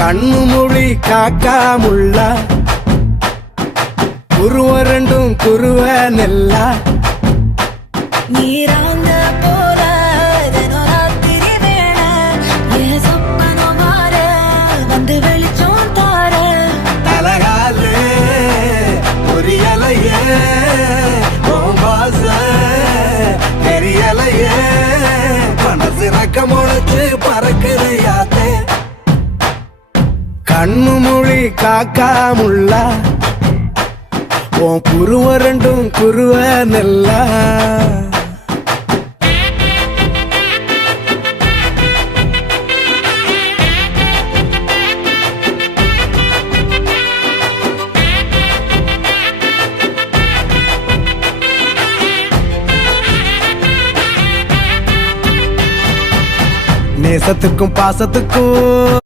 கண்ணு மொழி காக்காமுள்ள குருவ ரெண்டும் குருவ நெல்லா நீராங்க போல தினராத்திரி வேண என் சொப்பனம் மாற வந்து வெளிச்சம் தார தலகாலே பொரியலையே ஓம்பாச தெரியலையே மனசு ரக்க முளைச்சு பறக்குறையாத்தே கண்ணு மொழி காக்காமுள்ள உன் குருவ ரெண்டும் குருவ நெல்லா நேசத்துக்கும் பாசத்துக்கும்